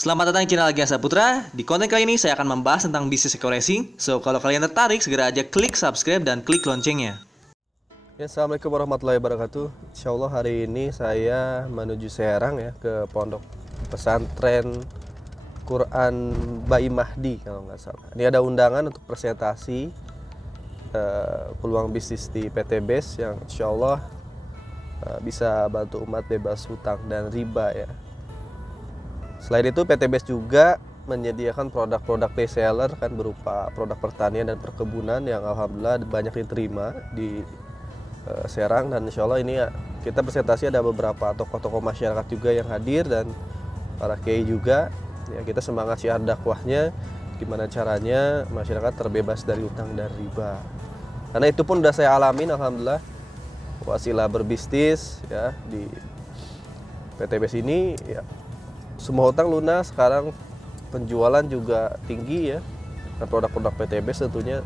Selamat datang di channel Agi Saputra. Di konten kali ini saya akan membahas tentang bisnis eco racing. So, kalau kalian tertarik, segera aja klik subscribe dan klik loncengnya. Ya, Assalamualaikum warahmatullahi wabarakatuh. Insya Allah hari ini saya menuju Serang ya, ke pondok pesantren Quran Bayi Mahdi kalau nggak salah. Ini ada undangan untuk presentasi peluang bisnis di PT BES yang insya Allah bisa bantu umat bebas hutang dan riba ya. Selain itu PT BES juga menyediakan produk-produk reseller kan berupa produk pertanian dan perkebunan yang alhamdulillah banyak diterima di Serang, dan insya Allah ini ya, kita presentasi ada beberapa tokoh-tokoh masyarakat juga yang hadir dan para kiai juga ya. Kita semangat syiar dakwahnya gimana caranya masyarakat terbebas dari utang dan riba, karena itu pun udah saya alamin alhamdulillah. Wasilah berbisnis ya di PT BES ini ya, semua hutang lunas, sekarang penjualan juga tinggi ya. Dan produk-produk PT BES tentunya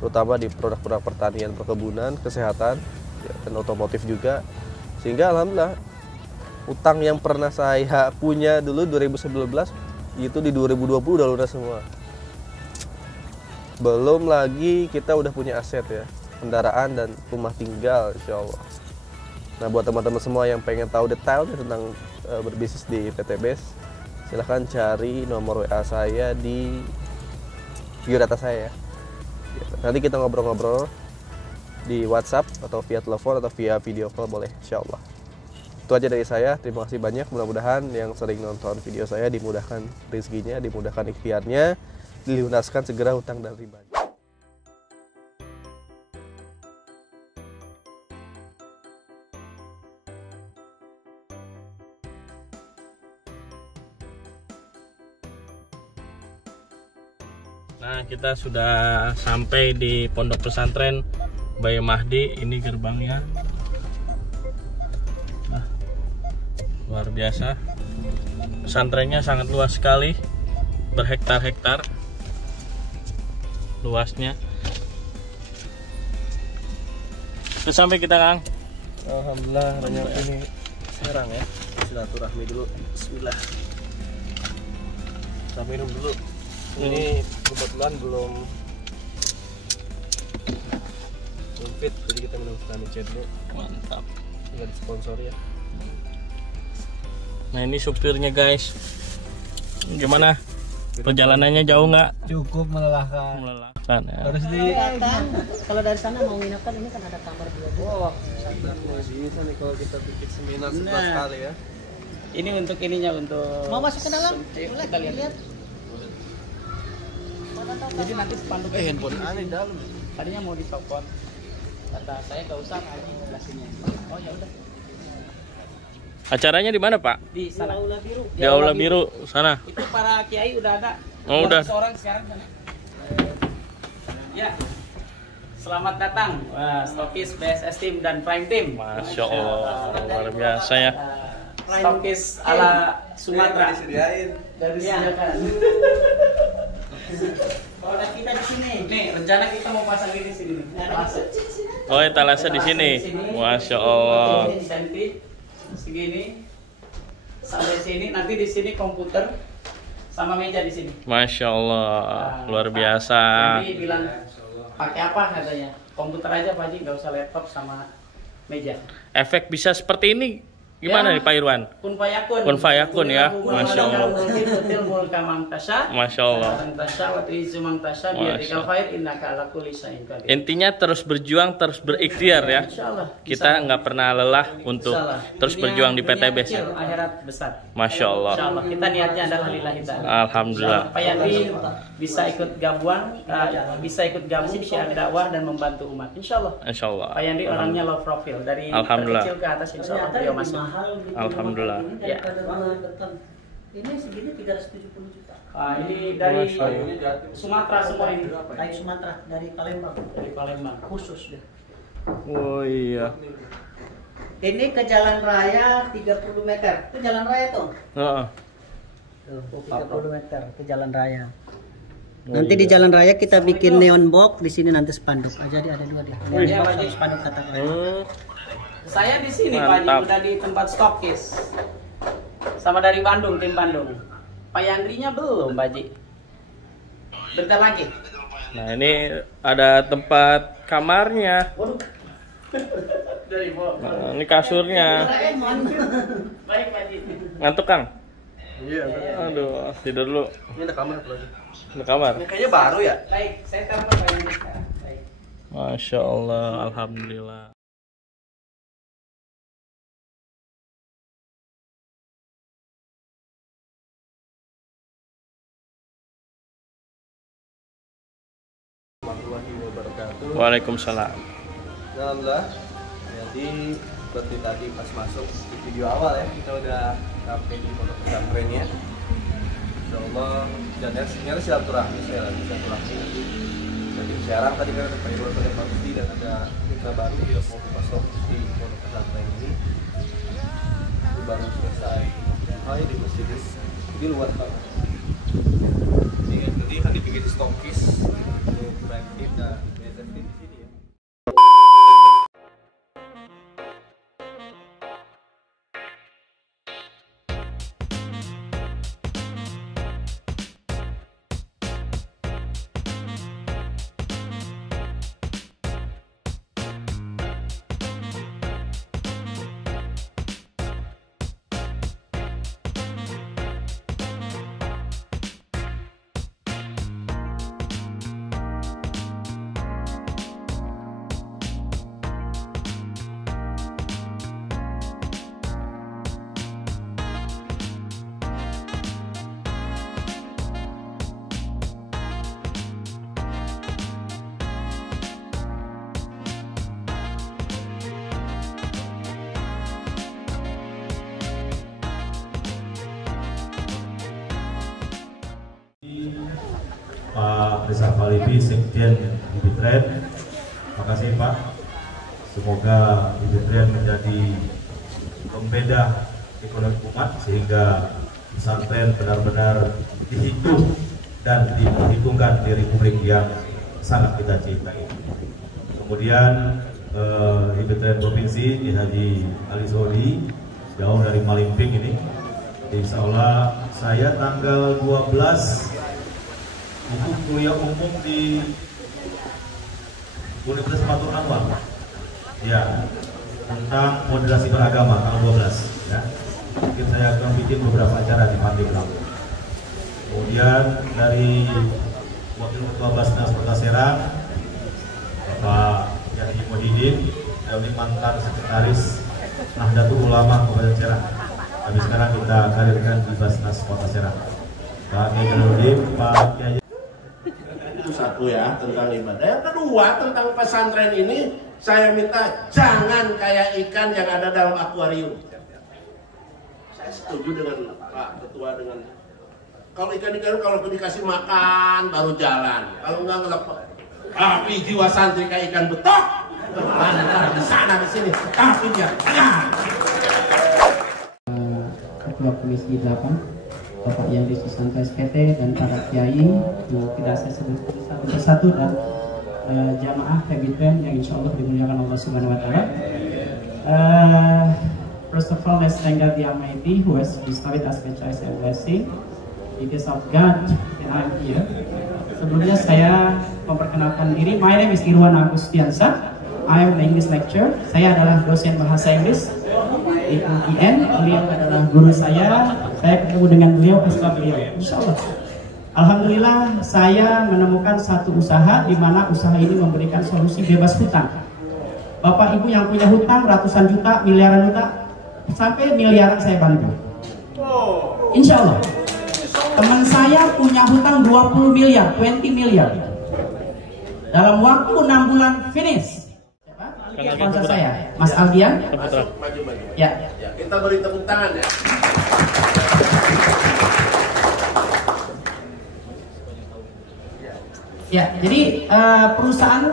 terutama di produk-produk pertanian, perkebunan, kesehatan ya, dan otomotif juga. Sehingga alhamdulillah utang yang pernah saya punya dulu 2019 itu di 2020 udah lunas semua. Belum lagi kita udah punya aset ya, kendaraan dan rumah tinggal insya Allah. Nah, buat teman-teman semua yang pengen tahu detailnya tentang berbisnis di PT BES, silahkan cari nomor WA saya di biodata saya. Nanti kita ngobrol-ngobrol di WhatsApp atau via telepon atau via video call boleh, insya Allah. Itu aja dari saya, terima kasih banyak. Mudah-mudahan yang sering nonton video saya dimudahkan rezekinya, dimudahkan ikhtiarnya, dilunaskan segera hutang dan ribanya. Nah, kita sudah sampai di pondok pesantren Bayi Mahdi. Ini gerbangnya. Nah, luar biasa. Pesantrennya sangat luas sekali, berhektar-hektar luasnya. Terus sampai kita, Kang. Alhamdulillah banyak ini Serang ya. Silaturahmi dulu. Bismillah. Kita minum dulu. Ini kebetulan belum fit, jadi kita minum vitamin C dulu. Mantap. Nggak disponsor ya. Nah, ini supirnya guys. Gimana? Perjalanannya jauh nggak? Cukup melelahkan. Melelahkan ya. Harus di Kalau dari sana mau nginep kan ini kan ada kamar dua. Wah, bisa nih kalau kita bikin seminar 11 kali ya. ini untuk ininya untuk Mau masuk ke dalam? boleh kita lihat. Jadi nanti spanduk Handphone aneh dalam. tadinya mau dicopot. Kata saya nggak usah ngaji sebelah sini. Oh ya udah. Acaranya di mana, Pak? Di sana. Aula biru. Di Aula Biru sana. Itu para kiai udah ada. Oh, udah. Seorang sekarang sana. Ya. Selamat datang, stokis BSS Team dan Prime Team. Masya Allah, luar biasa ya. Stokis ala Sumatera. Disediain. Dari disediakan. Kalau ada kita di sini, nih rencana kita mau pasang ini di sini. Oh, etalase di sini. Masya Allah. Cantik, segini sampai sini. Nanti di sini komputer sama meja di sini. Masya Allah, luar biasa. Jadi bilang pakai apa katanya? Komputer aja Pak Haji, nggak usah laptop sama meja. Efek bisa seperti ini gimana nih Pak Irwan? Kun fayakun. Kun fayakun ya, Masya Allah. Masya Allah. Intinya terus berjuang, terus berikhtiar ya. Kita nggak pernah lelah untuk terus berjuang di PT BES. Akhirat besar. Masya Allah. Insya Allah. Kita niatnya adalah lillahi ta'ala. Alhamdulillah. Pak Yandi bisa ikut gabung syiar dakwah dan membantu umat. Insya Allah. Insya Allah. Pak Yandi orangnya low profile dari Alhamdulillah. terkecil ke atas. Insya Allah beliau masuk. Alhamdulillah. Ya. Ini segini 370 juta. Ini dari Sumatera semua ini. Dari Sumatera, dari Palembang. Dari Palembang. Khusus deh. Oh iya. Ini ke jalan raya 30 meter. Itu jalan raya tuh. Heeh. Tuh, 30 meter ke jalan raya. Nanti di jalan raya kita bikin neon box, di sini nanti spanduk. Jadi ada dua dia. Neon box sama spanduk kata keren. Saya di sini Pak Haji, Mantap. udah di tempat stokis. Sama dari Bandung, tim Bandung. Pak Yandrinya belum, Pak Ji. Bentar lagi. Nah, ini ada tempat kamarnya. Dari Nah, ini kasurnya. Baik, Pak Ji. Ngantuk, Kang? Iya. Aduh, tidur dulu. Ini ada kamar apa lagi? Di kamar. Ini kayaknya baru ya. Baik, saya telepon Pak Yandri sekarang. Baik. Masya Allah, alhamdulillah. Warahmatullahi wabarakatuh. Waalaikumsalam. Alhamdulillah. Jadi seperti tadi pas masuk di video awal ya, kita udah sampai di pondok pesantrennya. Insyaallah dan nyari silaturahmi, saya lagi silaturahmi nanti. Jadi sekarang tadi kan ada Pak Irwan, ada Pak Budi dan ada mitra baru di Pondok di pondok pesantren ini. Itu baru selesai di masjid di luar banget. Jadi akan dibikin stokis untuk bangkit dan BSF di sini ya. Pak Rizal Falibi, Sekjen Ibitren. Terima kasih Pak. Semoga Ibitren menjadi pembeda ekonomi umat sehingga pesantren benar-benar dihitung dan diperhitungkan di Republik yang sangat kita cintai. Kemudian Ibitren Provinsi di Haji Ali Sodi, jauh dari Malimping ini. Insya Allah saya tanggal 12 untuk kuliah umum di Universitas Fathul Anwar ya, tentang moderasi beragama tanggal 12 ya. Mungkin saya akan bikin beberapa acara di Pandeglang. Kemudian dari Wakil Ketua Basnas Kota Serang Bapak Yani Muhyiddin, ini mantan sekretaris Nahdlatul Ulama Kabupaten Serang, tapi sekarang kita karirkan di Basnas Kota Serang. Pak Kiai Jaludin, Pak Kiai. Itu satu ya, tentang ibadah. Yang kedua, tentang pesantren ini saya minta jangan kayak ikan yang ada dalam akuarium. Saya setuju dengan Pak Ketua dengan kalau ikan-ikan kalau dikasih makan baru jalan, kalau enggak ngelepek. Tapi jiwa santri kayak ikan betok, antara ke sana ke sini, tapi dia Ketua Komisi 8 Bapak Yandri Susanto SPT dan para kiai yang tidak saya sebut satu persatu dan jamaah Ibitren yang insya Allah dimuliakan Allah Subhanahu Wa Taala. First of all, let's thank God the Almighty who has bestowed us with choice and blessing. Because of God, and I'm here. Sebelumnya saya memperkenalkan diri. My name is Irwan Agustiansa. I am the English lecturer. Saya adalah dosen bahasa Inggris di UIN. Beliau adalah guru saya. Saya ketemu dengan beliau setelah beliau. Insya Allah. Alhamdulillah saya menemukan satu usaha di mana usaha ini memberikan solusi bebas hutang. Bapak Ibu yang punya hutang ratusan juta, miliaran juta, sampai miliaran saya bantu. Insya Allah. Teman saya punya hutang 20 miliar, 20 miliar. Dalam waktu 6 bulan finish. Sponsor saya, Mas Aldian. maju. Ya. Ya, kita beri tepuk tangan ya. Ya, jadi perusahaan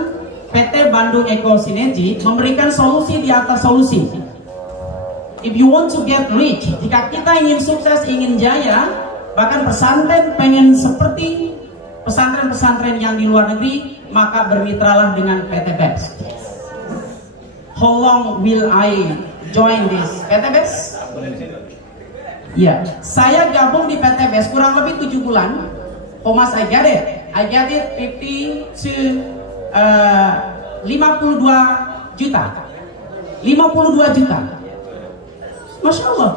PT Bandung Eco Sinergi memberikan solusi di atas solusi. If you want to get rich, jika kita ingin sukses, ingin jaya, bahkan pesantren pengen seperti pesantren-pesantren yang di luar negeri, maka bermitralah dengan PT BEPS. How long will I join this PT BEPS? Ya, saya gabung di PTBS kurang lebih 7 bulan. How much I get it? I get it 50 to 52 juta. 52 juta. Masya Allah.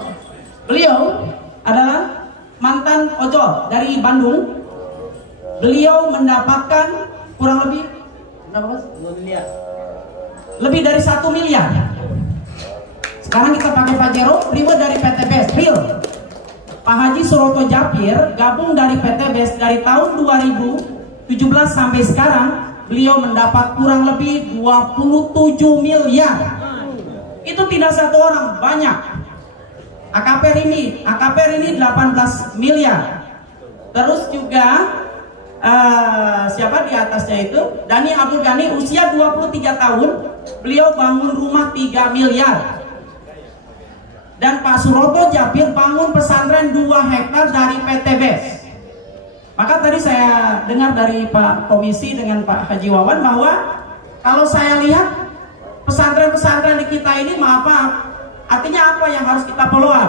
Beliau adalah mantan ojol dari Bandung. Beliau mendapatkan kurang lebih berapa, Mas? Lebih dari 1 miliar. Sekarang kita pakai Pajero, beliau dari PTBS, real. Pak Haji Suroto Japir gabung dari PTBS dari tahun 2017 sampai sekarang, beliau mendapat kurang lebih 27 miliar. Itu tidak satu orang, banyak. AKP ini 18 miliar. Terus juga siapa di atasnya itu? Dani Abdul Ghani usia 23 tahun, beliau bangun rumah 3 miliar. Dan Pak Suroto Japir bangun pesantren 2 hektar dari PTBS. Maka tadi saya dengar dari Pak Komisi dengan Pak Haji Wawan bahwa kalau saya lihat pesantren-pesantren di kita ini, maaf, artinya apa yang harus kita follow up?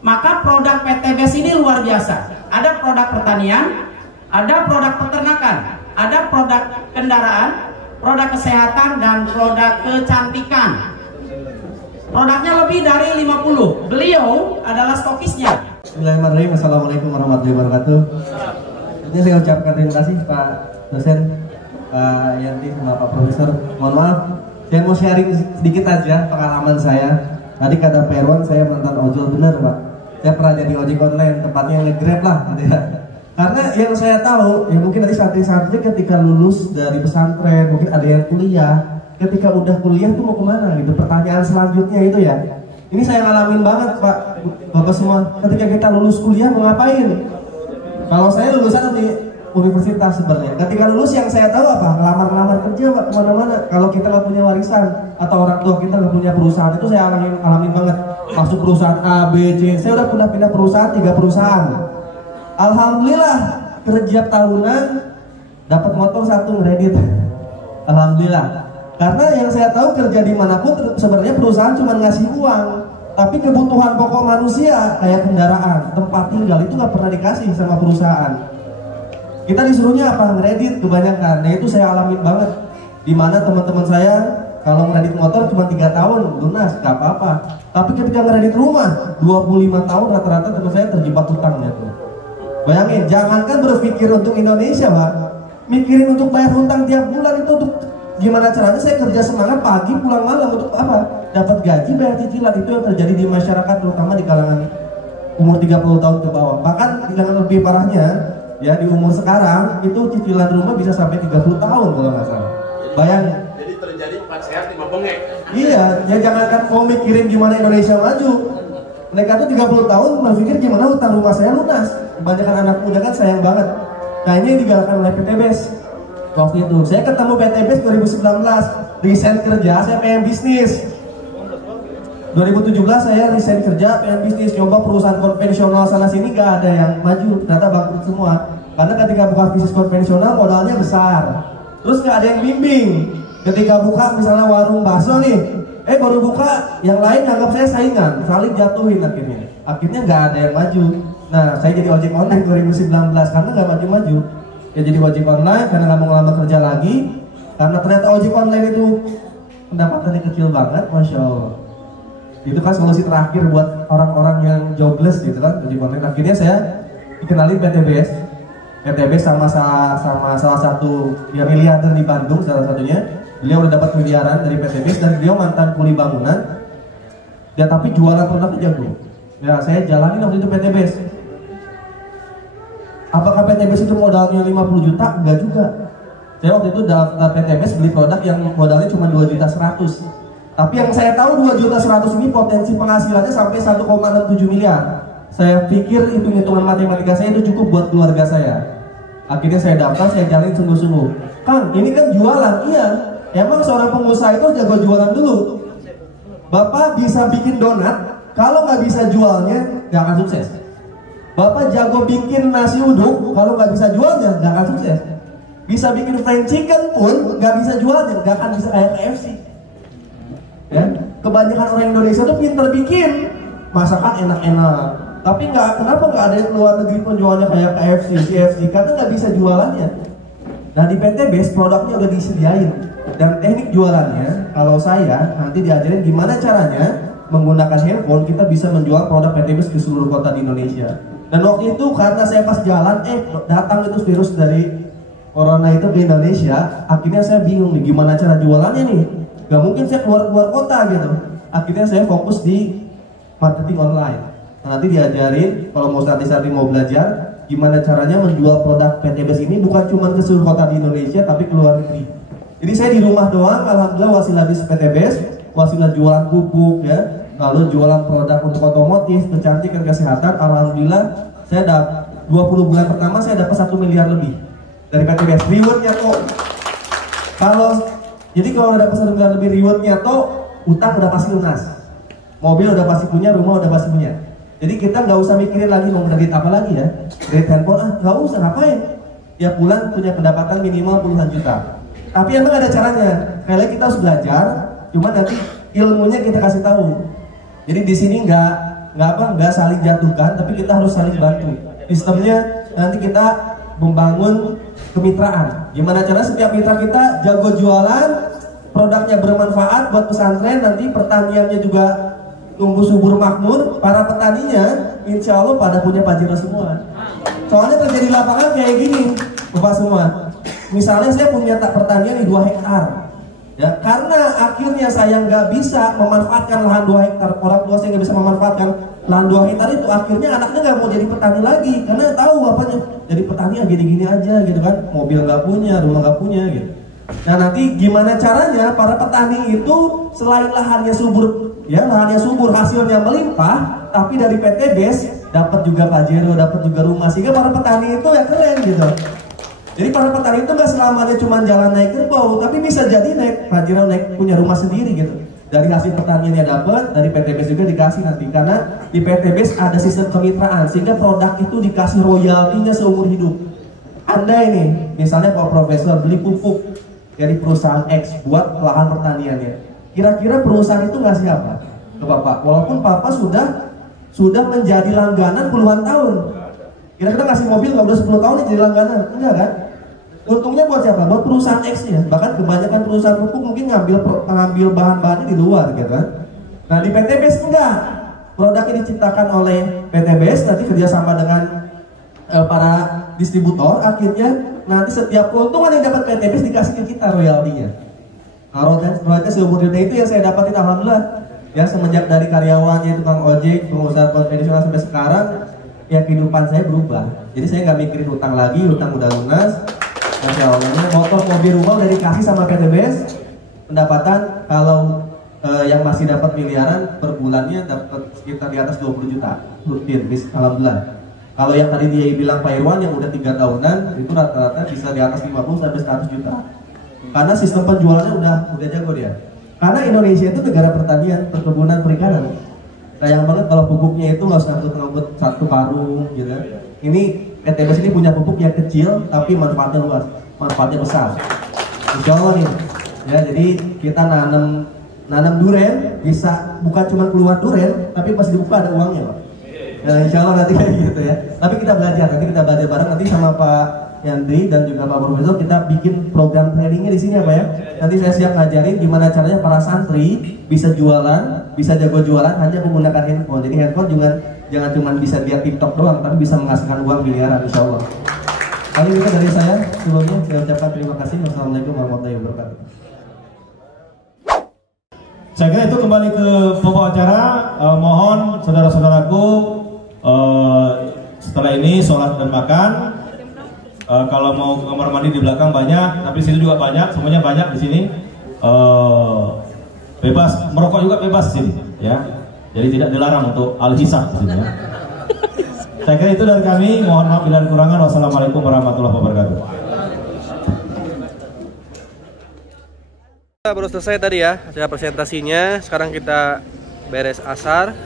Maka produk PTBS ini luar biasa. Ada produk pertanian, ada produk peternakan, ada produk kendaraan, produk kesehatan, dan produk kecantikan. Produknya lebih dari 50. Beliau adalah stokisnya. Bismillahirrahmanirrahim. Assalamualaikum warahmatullahi wabarakatuh. Ini saya ucapkan terima kasih Pak dosen, Pak Yanti, sama Pak Profesor. Mohon maaf, saya mau sharing sedikit aja pengalaman saya. Tadi kata Pak Irwan, saya mantan ojol, bener Pak. Saya pernah jadi ojek online, tempatnya nge-grab lah. Karena yang saya tahu, ya mungkin dari santri-santri ketika lulus dari pesantren, mungkin ada yang kuliah. Ketika udah kuliah tuh mau kemana gitu, pertanyaan selanjutnya itu ya. Ini saya ngalamin banget Pak, Bapak semua. Ketika kita lulus kuliah mau ngapain? Kalau saya lulusan di universitas sebenarnya. Ketika lulus yang saya tahu apa? Ngelamar kerja Pak, kemana-mana. Kalau kita nggak punya warisan atau orang tua kita nggak punya perusahaan, itu saya alamin banget. Masuk perusahaan A, B, C. Saya udah pernah pindah perusahaan 3 perusahaan. Alhamdulillah kerja tahunan dapat motor 1 ngeredit. Alhamdulillah. Karena yang saya tahu kerja dimanapun sebenarnya perusahaan cuma ngasih uang, tapi kebutuhan pokok manusia kayak kendaraan, tempat tinggal itu nggak pernah dikasih sama perusahaan. Kita disuruhnya apa? Ngeredit kebanyakan. Nah itu saya alamin banget. Dimana teman-teman saya kalau ngeredit motor cuma 3 tahun lunas, nggak apa-apa. Tapi ketika ngeredit rumah 25 tahun rata-rata teman saya terjebak hutangnya tuh. Bayangin, jangankan berpikir untuk Indonesia Pak, mikirin untuk bayar hutang tiap bulan itu untuk gimana caranya saya kerja semangat pagi pulang malam untuk apa? Dapat gaji bayar cicilan. Itu yang terjadi di masyarakat terutama di kalangan umur 30 tahun ke bawah. Bahkan yang lebih parahnya ya di umur sekarang itu cicilan rumah bisa sampai 30 tahun kalau nggak salah. Bayangin. Jadi terjadi 4 sehat 5 bengek. Iya, ya jangankan mau mikirin gimana Indonesia maju. Mereka tuh 30 tahun berpikir gimana hutang rumah saya lunas. Kebanyakan anak muda kan sayang banget. Nah ini yang digalakkan oleh PTBS. Waktu itu saya ketemu PTBS 2019, resign kerja, saya pengen bisnis. 2017 saya resign kerja, pengen bisnis, coba perusahaan konvensional sana sini gak ada yang maju, ternyata bangkrut semua. Karena ketika buka bisnis konvensional modalnya besar, terus gak ada yang bimbing. Ketika buka misalnya warung bakso nih, baru buka, yang lain anggap saya saingan, saling jatuhin akhirnya gak ada yang maju. Nah saya jadi ojek online 2019 karena gak maju-maju. Ya jadi ojek online karena nggak mau ngelamar kerja lagi, karena ternyata ojek online itu pendapatannya kecil banget, masya Allah. Itu kan solusi terakhir buat orang-orang yang jobless gitu kan, ojek online. Akhirnya saya dikenali PTBS sama salah satu yang miliarder di Bandung salah satunya. Beliau udah dapat miliaran dari PTBS dan beliau mantan kuli bangunan. Ya tapi jualan produknya jago. Ya saya jalanin waktu itu PTBS. Apakah PTBS itu modalnya 50 juta? Enggak juga. Saya waktu itu daftar PTBS beli produk yang modalnya cuma 2.100.000. Tapi yang saya tahu 2.100.000 ini potensi penghasilannya sampai 1,67 miliar. Saya pikir hitung-hitungan matematika saya itu cukup buat keluarga saya. Akhirnya saya daftar, saya jalin sungguh-sungguh. Kang, ini kan jualan. Iya, emang seorang pengusaha itu jago jualan dulu. Bapak bisa bikin donat, kalau nggak bisa jualnya nggak akan sukses. Bapak jago bikin nasi uduk, kalau nggak bisa jualnya nggak akan sukses. Bisa bikin fried chicken pun nggak bisa jualnya, nggak akan bisa kayak KFC. Ya, kebanyakan orang Indonesia tuh pinter bikin masakan enak-enak, Tapi kenapa nggak ada yang keluar negeri penjualnya kayak KFC, KFC? Karena nggak bisa jualannya. Nah di PTBase produknya udah disediain. Dan teknik jualannya, kalau saya nanti diajarin gimana caranya menggunakan handphone kita bisa menjual produk PTBase di seluruh kota di Indonesia. Dan waktu itu karena saya pas jalan, datang itu virus dari Corona itu ke Indonesia. Akhirnya saya bingung nih gimana cara jualannya nih. Gak mungkin saya keluar kota gitu. Akhirnya saya fokus di marketing online. Nah, nanti diajarin kalau mau santri-santri mau belajar gimana caranya menjual produk PTBase ini bukan cuma ke seluruh kota di Indonesia tapi ke luar negeri. Jadi saya di rumah doang, alhamdulillah wasilah bis PTBase, wasilah jualan pupuk ya, lalu jualan produk untuk otomotif, kecantikan, kesehatan. Alhamdulillah saya dapat 20 bulan pertama saya dapat 1 miliar lebih dari PTBase. Rewardnya tuh jadi kalau dapat 1 miliar lebih rewardnya tuh utang udah pasti lunas, mobil udah pasti punya, rumah udah pasti punya. Jadi kita nggak usah mikirin lagi mau kredit apa lagi ya, kredit handphone nggak usah, ngapain? Ya bulan punya pendapatan minimal puluhan juta. Tapi emang ada caranya. Kayaknya kita harus belajar, cuma nanti ilmunya kita kasih tahu. Jadi di sini nggak saling jatuhkan, tapi kita harus saling bantu. Sistemnya nanti kita membangun kemitraan. Gimana cara setiap mitra kita jago jualan, produknya bermanfaat buat pesantren, nanti pertaniannya juga tumbuh subur makmur, para petaninya insya Allah pada punya pajero semua. Soalnya terjadi lapangan kayak gini Bapak semua. Misalnya saya punya pertanian di 2 hektar ya, karena akhirnya saya nggak bisa memanfaatkan lahan 2 hektar, orang tua saya nggak bisa memanfaatkan lahan 2 hektar itu, akhirnya anaknya nggak mau jadi petani lagi karena tahu bapaknya jadi petani gini-gini aja gitu kan, mobil nggak punya, rumah nggak punya gitu. Nah nanti gimana caranya para petani itu selain lahannya subur ya, lahannya subur, hasilnya melimpah, tapi dari PTBase dapat juga pajero, dapat juga rumah, sehingga para petani itu ya keren gitu. Jadi para petani itu nggak selamanya cuma jalan naik kerbau, tapi bisa jadi naik pajero, naik punya rumah sendiri gitu. Dari hasil pertaniannya dapat, dari PTBase juga dikasih nanti, karena di PTBase ada sistem kemitraan, sehingga produk itu dikasih royaltinya seumur hidup. Anda ini, misalnya Pak Profesor beli pupuk dari perusahaan X buat lahan pertaniannya, kira-kira perusahaan itu ngasih apa ke Bapak? Walaupun Bapak sudah menjadi langganan puluhan tahun, kira-kira ngasih mobil nggak udah 10 tahun jadi langganan? Enggak kan? Untungnya buat siapa? Buat perusahaan X-nya. Bahkan kebanyakan perusahaan pupuk mungkin ngambil bahan-bahannya di luar gitu kan. Nah di PTBase enggak, produknya diciptakan oleh PTBase, nanti kerjasama dengan para distributor, akhirnya nanti setiap keuntungan yang dapat PTBase dikasih ke kita royaltinya. Nah, royalti seumur hidup itu yang saya dapatin alhamdulillah ya, semenjak dari karyawannya tukang ojek, pengusaha konvensional sampai sekarang ya kehidupan saya berubah. Jadi saya nggak mikirin hutang lagi, hutang udah lunas. Masya Allah, motor, mobil, rumah udah dikasih sama PTBase. Pendapatan kalau yang masih dapat miliaran per bulannya dapat sekitar di atas 20 juta rutin, alhamdulillah. Kalau yang tadi dia bilang Pak Irwan yang udah 3 tahunan itu rata-rata bisa di atas 50 sampai 100 juta. Karena sistem penjualannya udah jago dia. Karena Indonesia itu negara pertanian, perkebunan, perikanan. Sayang banget kalau pupuknya itu nggak usah ngangkut 1 karung gitu. Ini PTBase ini punya pupuk yang kecil tapi manfaatnya luas, manfaatnya besar. Insya Allah nih, ya jadi kita nanam duren bisa bukan cuma keluar duren, tapi pas dibuka ada uangnya, Pak. Nah, insya Allah nanti kayak gitu ya. Tapi kita belajar bareng nanti sama Pak Yandri dan juga Pak Profesor, kita bikin program trainingnya di sini ya Pak ya. Nanti saya siap ngajarin gimana caranya para santri bisa jualan, bisa jago jualan hanya menggunakan handphone. Jadi handphone juga jangan cuma bisa lihat TikTok doang, tapi bisa menghasilkan uang miliaran insya Allah. Kali ini dari saya, sebelumnya saya ucapkan terima kasih. Wassalamualaikum warahmatullahi wabarakatuh. Saya kira itu kembali ke pokok acara. Mohon saudara-saudaraku setelah ini sholat dan makan. Kalau mau ke kamar mandi di belakang banyak, tapi sini juga banyak, semuanya banyak di sini. Bebas merokok juga bebas di sini, ya. Jadi tidak dilarang untuk al-hisab di sini. Ya. Saya kira itu dari kami. Mohon maaf bila ada kekurangan. Wassalamualaikum warahmatullahi wabarakatuh. Baru selesai tadi ya acara presentasinya. Sekarang kita beres asar.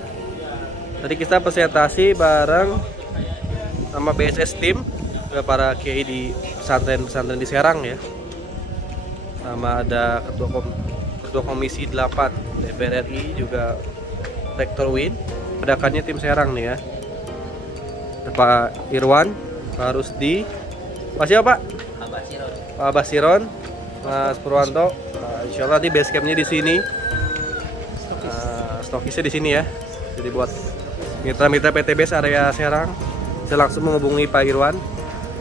Tadi kita presentasi bareng sama BSS Team, para kiai di pesantren di Serang ya. Sama ada ketua komisi 8 DPR RI, juga Rektor UIN. Pedakannya tim Serang nih ya. Pak Irwan, Pak Rusdi, Pak siapa Pak? Pak Basiron, Mas Purwanto. Nah, insya Allah nanti base campnya di sini, stokisnya di sini ya. Jadi buat mitra-mitra PTBS area Serang, saya langsung menghubungi Pak Irwan.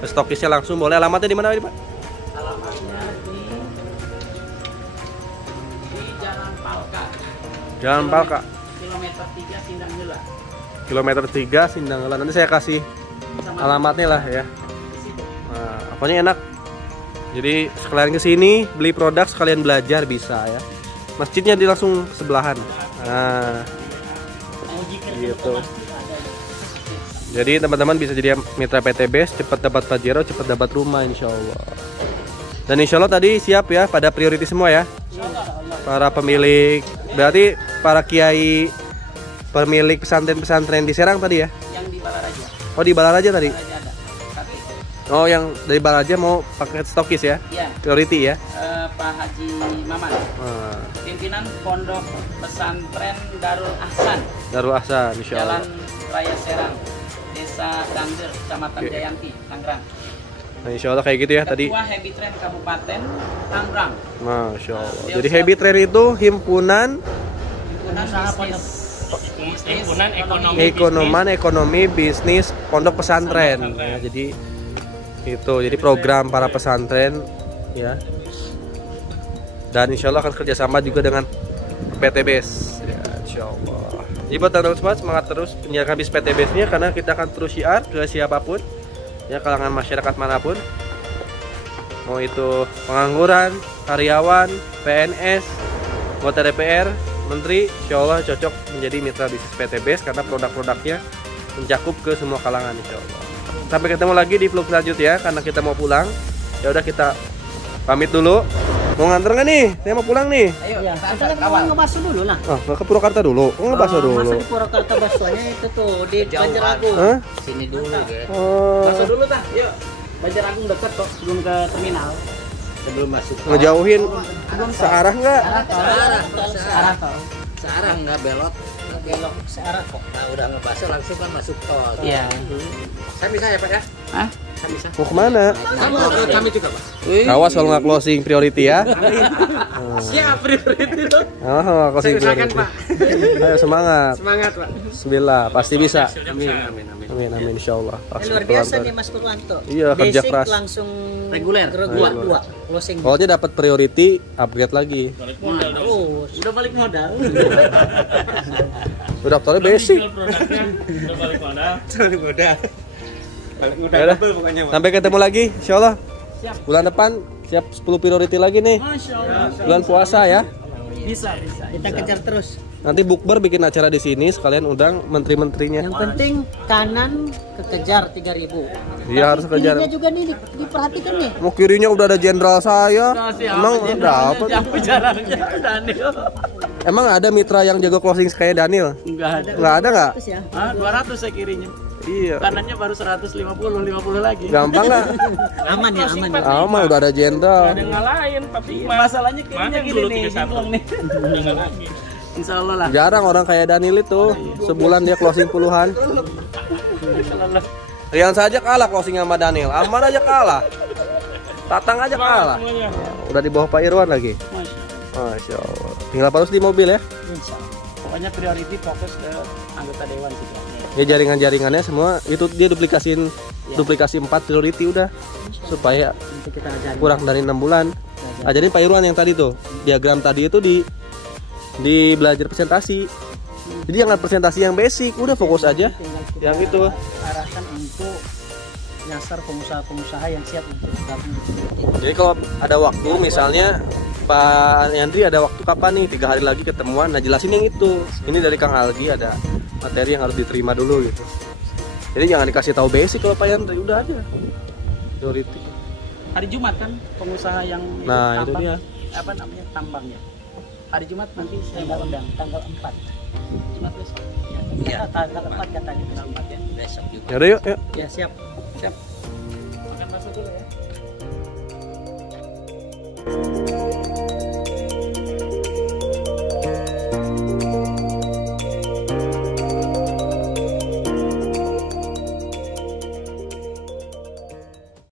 Stokisnya langsung boleh. Alamatnya di mana ini Pak? Alamatnya di Jalan Palka. Jalan Palka. Kilometer 3 Sindang Heula. Kilometer 3 Sindang Heula. Nanti saya kasih alamatnya lah ya. Nah, pokoknya enak. Jadi sekalian ke sini beli produk, sekalian belajar bisa ya. Masjidnya di langsung sebelahan. Nah, gitu. Jadi teman-teman bisa jadi mitra PTBS, cepat dapat Pajero, cepat dapat rumah insya Allah. Dan insya Allah tadi siap ya pada prioritas semua ya. Para pemilik, berarti para kiai pemilik pesantren-pesantren di Serang tadi ya. Yang di Balaraja. Oh di Balaraja tadi. Balaraja ada. Oh yang dari Balaraja mau paket stokis ya? Iya. Priority ya? Pak Haji Maman. Nah, Pimpinan Pondok Pesantren Darul Ahsan. Darul Ahsan insya Jalan Allah. Raya Serang, Desa Dangger, Kecamatan Oke. Jayanti, Tangerang. Nah insya Allah kayak gitu ya tadi. Ketua Heavy Train Kabupaten Tangerang. Masya Allah. Jadi Heavy Train itu himpunan Himpunan ekonomi bisnis pondok pesantren. Ya, jadi itu jadi program para pesantren ya. Dan insya Allah akan kerjasama juga dengan PTBS ya, insya Allah. Jadi buat teman-teman semua semangat terus menjalankan bis PTBS-nya karena kita akan terus syiar ke siapapun ya, kalangan masyarakat manapun, mau itu pengangguran, karyawan, PNS, anggota DPR, menteri, insya Allah cocok menjadi mitra bisnis PTBS karena produk-produknya mencakup ke semua kalangan insya Allah. Sampai ketemu lagi di vlog selanjutnya karena kita mau pulang. Ya udah kita pamit dulu. Mau nganter nggak nih? Saya mau pulang nih. Ayo, Ya, kita kita kawal. ngebahso dulu lah. Ah, ke Purwakarta dulu. Oh, ngebahso dulu. Masa di Purwakarta baksonya itu tuh di Banjaragung. Hah? Sini dulu, guys. Oh, Masuk dulu tah. Yuk. Banjaragung dekat kok sebelum ke terminal. Sebelum masuk. ngejauhin searah nggak? Searah tol. Searah nggak belok, Belok searah kok. nah udah ngebahas langsung kan masuk tol. Iya. Saya bisa ya Pak ya? Hah? Saya bisa. Mau kemana? Kami juga Pak. Awas kalau nggak closing priority ya. Siap priority itu. Oh, closing Saya usahakan priority. Pak. Ayo semangat. Semangat Pak. Bismillah, pasti bisa. Amin amin amin. Amin amin insyaallah. Pasti Luar biasa pelan-pelan. nih Mas Purwanto. Iya, kerja Basic keras. langsung Reguler. dua closing. Pokoknya dapat priority, upgrade lagi. Terus Udah balik modal. Udah daftarnya basic. Produknya udah balik modal. Balik muda. Balik muda Ya udah. double pokoknya Pak. Sampai ketemu lagi insyaallah. Siap. Bulan depan siap 10 priority lagi nih. Masya Allah. Bulan puasa ya. Bisa. kita kejar terus. Nanti bukber bikin acara di sini sekalian undang menteri-menterinya. Yang penting kanan kekejar 3.000. Iya harus kejar. Kirinya juga nih diperhatikan nih. Mau kirinya udah ada jenderal saya. Emang dapat. Jalannya Daniel. Emang ada mitra yang jago closing kayak Daniel? Enggak ada. Nggak ada nggak? Terus ya. 200 saya kirinya. Iya. Kanannya baru 150 lagi. Gampang nggak? Aman ya, aman ya. Aman udah ada jenderal. Ada yang ngalahin 45. Masalahnya kirinya Mana gini dulu nih, 31? belum nih. Udah nggak lagi. Insya Allah lah. Jarang orang kayak Daniel itu. Sebulan dia closing puluhan. Rian saja kalah closing sama Daniel. Aman aja kalah. Tatang aja kalah. Semuanya. Udah di bawah Pak Irwan lagi. Masya Allah. Tinggal terus di mobil ya. Insya Allah. Pokoknya priority fokus ke anggota dewan sih. Ya jaringan-jaringannya semua itu dia duplikasi 4 priority udah supaya Nanti kita ajarin. kurang dari 6 bulan. Ajarin Pak Irwan yang tadi tuh. Diagram tadi itu di belajar presentasi. Jadi jangan presentasi yang basic, udah fokus aja Tinggal kita yang itu. arahkan untuk nyasar pengusaha-pengusaha yang siap untuk gabung. Jadi kalau ada waktu misalnya Pak Yandri ada waktu kapan nih 3 hari lagi ketemuan, nah jelasin yang itu. Ini dari Kang Algi ada materi yang harus diterima dulu gitu. Jadi jangan dikasih tahu basic kalau Pak Yandri, udah aja priority. Hari Jumat kan pengusaha yang Nah, itu dia. Apa namanya tambangnya. Hari Jumat nanti saya mau undang tanggal 4. Jumat besok. Iya. Tanggal 4 katanya. Tanggal 4 ya. Besok juga. Yaudah yuk. Ya siap. Siap.